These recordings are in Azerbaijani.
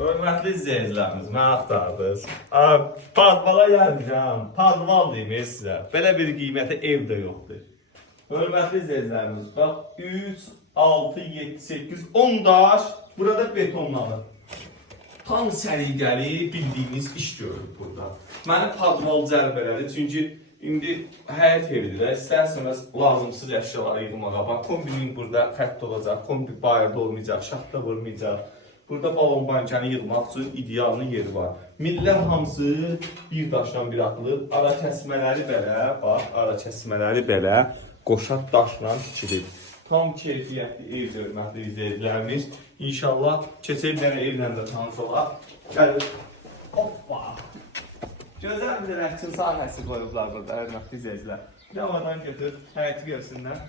Hörmətli izləyicilərimiz, mən axtardınız. Padvala gəlmişəm, padval deyim sizə. Belə bir qiyməti evdə yoxdur. Hörmətli izləyicilərimiz, bax 3, 6, 7, 8, 10 daş burada betonlanır. Tam səliqəli bildiyiniz iş görür burada. Məni padval cəlb elədi, çünki indi həyət evidir də, istərsəniz lazımsız əşyaları yığmağa. Bax, kombinin burada xətt olacaq, kombi bayırda olmayacaq, şaxta vurmayacaq. Burada balon bankəni yığmaq üçün ideallı yeri var. Millət hamısı bir daşdan bir atılır. Ara kəsmələri belə, bax, ara kəsmələri belə qoşa daşla tikilir. Tam keyfiyyətli ev hörmətli izləyicilərimiz. İnşallah keçək bir dənə evlə də tanış olaq. Gəlir. Hoppa! Gözəl bir rəhçin sahəsi qoyublar burada hörmətli izləyicilər. Yavadan götür, həyəti görsünlər.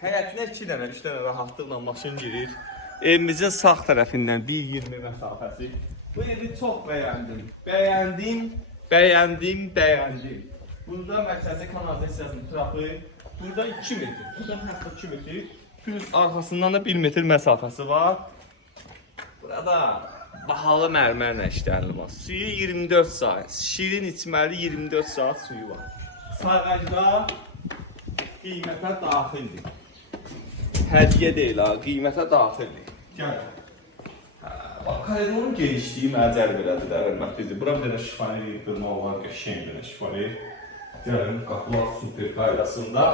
Həyətinə 2 dənə, 3 dənə rahatlıqla maşın girir. Evimizin sağ tərəfindən 1.20 məsafəsi. Bu evi çox bəyəndim. Bəyəndim. Burada mərkəzi kanalizasiyasının trapı. Burada 2 metr. Buradan hətta 2 metr. Plus arxasından da 1 metr məsafəsi var. Burada bahalı mərmərlə işlənilir. Suyu 24 saat. Şirin içməli 24 saat suyu var. Sayğacda qiymətə daxildir. Hədiyyə deyil ha, qiymətə daxildir. Gəl. Bax, koridorun genişliyi mənə cəlb elədi də, hörmətlidir. Bura bir dənə şifani qırmaq var, qəşəng bir dənə şifani. Gəlin, qapılar super qaydasında.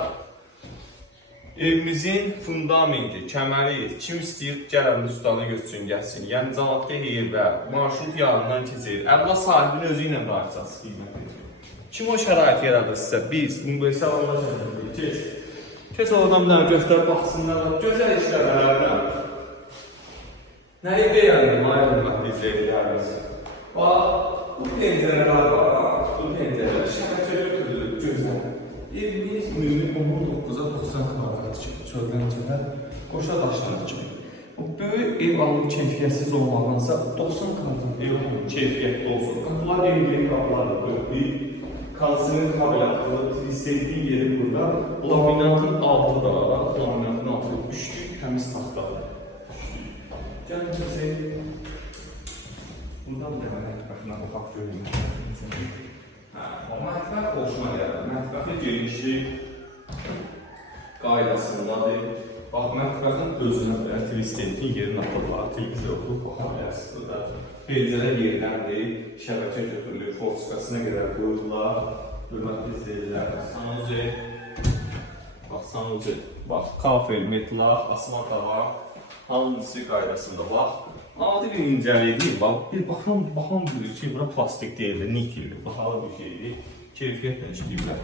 Evimizin fundamenti, kəməri, kim istəyir, gələn ustanı götürsün, gəlsin. Yəni, cavabdeh evə, marşrut yanından keçir. Əvvəla sahibin özü ilə qayıtsası qiymətlidir. Kim o şəraiti yaradır sizə? Biz, universal Allah şəraiti. Keç oradan bir dənə göstər, baxsınlar. Gözəl işlərlərdən. Nəyi bəyəndim, ay hörmətli izləyicilərimiz? Bax, bu pəncərələr var. Bu pəncərələr şəhərcə götürülür, gözəl. Evimiz ümumi 19-a 90 kvadrat çıxır. Çöldən qoşa daşlar kimi. Böyük ev alıb keyfiyyətsiz olmağınsa 90 kvadrat ev alıb keyfiyyətli olsun. Qapılar evlilik qapıları böyük. Kalsinin kabelatı, istediği yeri burada. Laminatın altı da var. Laminatın altı üçlük, təmiz taxtadır. Gəlin keçək. Buradan da mətbəxinə baxaq görürüm. Mətbəx hoşuma gəlir. Mətbəxi genişlik qaydasındadır. Bax, mətbəxin özünə belə televiziyanın yerini atırlar. Televizor olub, baxa bilərsiniz burada. Pəncərə yerləndir, şəbəkə götürülür, fortikasına qədər qoyurlar. Hörmətli izləyicilərimiz, sanuzi. Bax, sanuzi. Bax, kafel, metlaq, asfalt var. Hamısı qaydasında. Bax, adi bir incəliyi deyil. Bax, bir baxan bilir ki, bura plastik deyildir, nikildir. Bahalı bir şeydir. Keyfiyyətlə işləyirlər.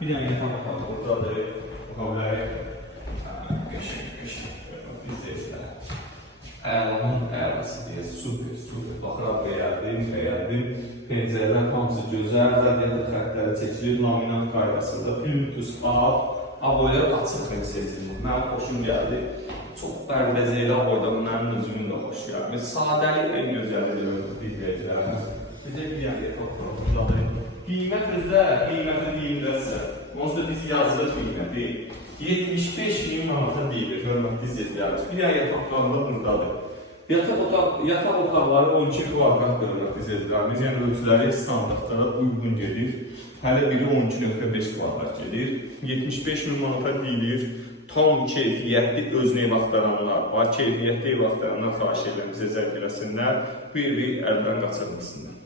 Bir dənə yata baxalım, oradadır. Baxa Əlanın əlası deyə, super. Baxıraq bəyərdim. Pəncərələr hamısı gözəl, radiator xəttləri çəkilir, laminat qaydasında. Plütus, aboylar açıq xəngsizdir. Mənim xoşum gəldi. Çox bərbəzəyli aboyda mənim özümün də xoş gəldi. Sadəlik en gözəlidir, izləyicilərimiz. Bizə bir yer baxıraq. Qiymət özdə, qiyməti deyildirsə. Onsuz da biz yazılır qiyməti. 75.000 manata deyilir, hörmətli izləyicilərimiz. Bir yer yataqlarında buradadır. Yataq otaqları 12 kvadrat hörmətli izləyicilərimiz. Yəni ölçüləri standartlara uyğun gedir. Hələ biri 12.5 kvadrat gedir. 75.000 manata deyilir. Tam keyfiyyətli özünə ev axtaranlar var. Keyfiyyətli ev axtaranlar xahiş edirəm bizə zərb eləsinlər. Bu evi əldən qaçırmasınlar.